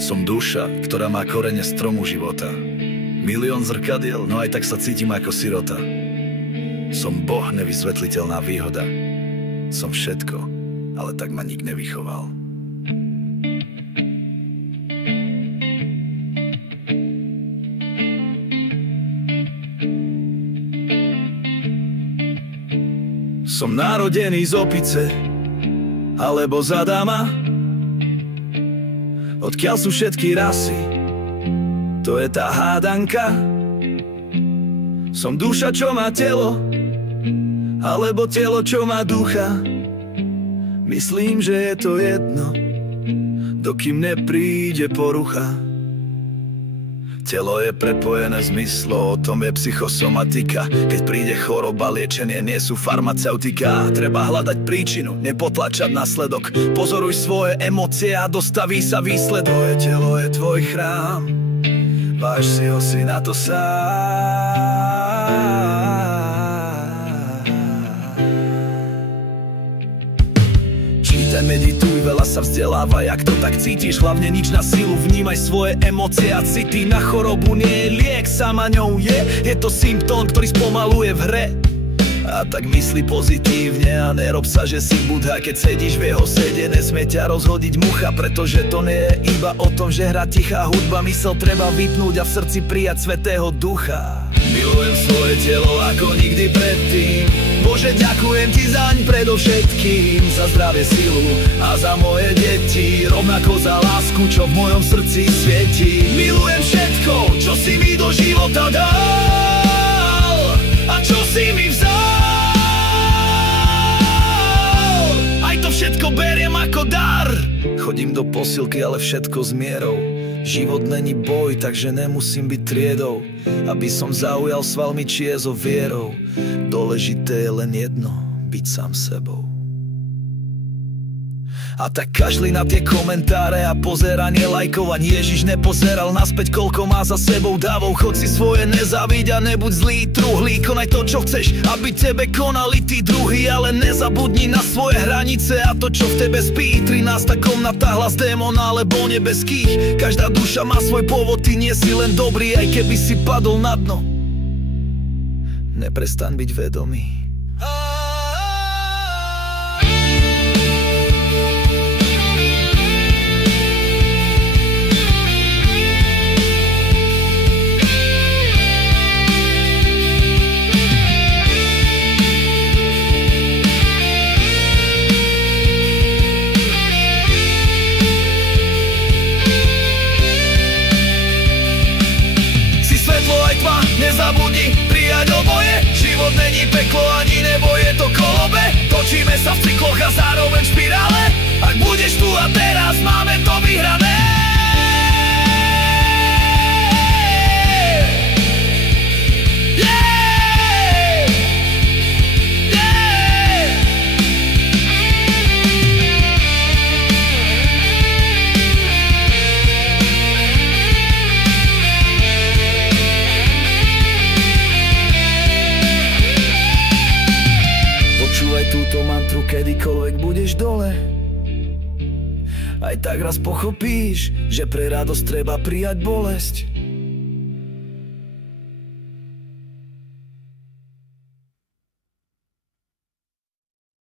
Som duša, ktorá má korene stromu života. Milión zrkadiel, no aj tak sa cítim ako sirota. Som Boh, nevysvetliteľná výhoda. Som všetko, ale tak ma nik nevychoval. Som narodený z opice, alebo z Adama. Odkiaľ sú všetky rasy, to je tá hádanka. Som duša, čo má telo, alebo telo, čo má ducha. Myslím, že je to jedno, dokým nepríde porucha. Telo je prepojené zmyslo, o tom je psychosomatika. Keď príde choroba, liečenie nie sú farmaceutika. Treba hľadať príčinu, nepotlačať následok. Pozoruj svoje emócie a dostaví sa výsledok. Tvoje telo je tvoj chrám, váž si ho si na to sám. Medituj, veľa sa vzdelávaj, ak to tak cítiš. Hlavne nič na silu, vnímaj svoje emócie a city. Na chorobu nie je liek, sama ňou je. Je to symptóm, ktorý spomaluje v hre. A tak mysli pozitívne a nerob sa, že si Budha. Keď sedíš v jeho sede, nesmie ťa rozhodiť mucha. Pretože to nie je iba o tom, že hrá tichá hudba. Mysel treba vypnúť a v srdci prijať Svätého Ducha. Milujem svoje telo ako nikdy predtým. Bože, ďakujem ti zaň predovšetkým. Za zdravie, silu a za moje deti. Rovnako za lásku, čo v mojom srdci svieti. Milujem všetko, čo si mi do života dal a čo si mi vzal. Aj to všetko beriem ako dar. Chodím do posilky, ale všetko s mierou. Život není boj, takže nemusím byť triedou, aby som zaujal svalmi čiez so vierou. Dôležité je len jedno, byť sám sebou. A tak kašli na tie komentáre a pozeranie lajkovanie. Ježiš nepozeral naspäť, koľko má za sebou dávou. Chod si svoje, nezáviď a nebuď zlý truhlý. Konaj to, čo chceš, aby tebe konali tí druhí. Ale nezabudni na svoje hranice a to, čo v tebe spí. 13. komnata, hlas démona alebo nebeských. Každá duša má svoj pôvod, ty nie si len dobrý. Aj keby si padol na dno, neprestaň byť vedomý. Nezabudni prijať oboje. Život není peklo ani nebo, je to kolobe. Točíme sa v cykloch a zároveň v špirále. Ak budeš tu a teraz, máme to vyhrané. Túto mantru, kedykoľvek budeš dole. Aj tak raz pochopíš, že pre radosť treba prijať bolesť.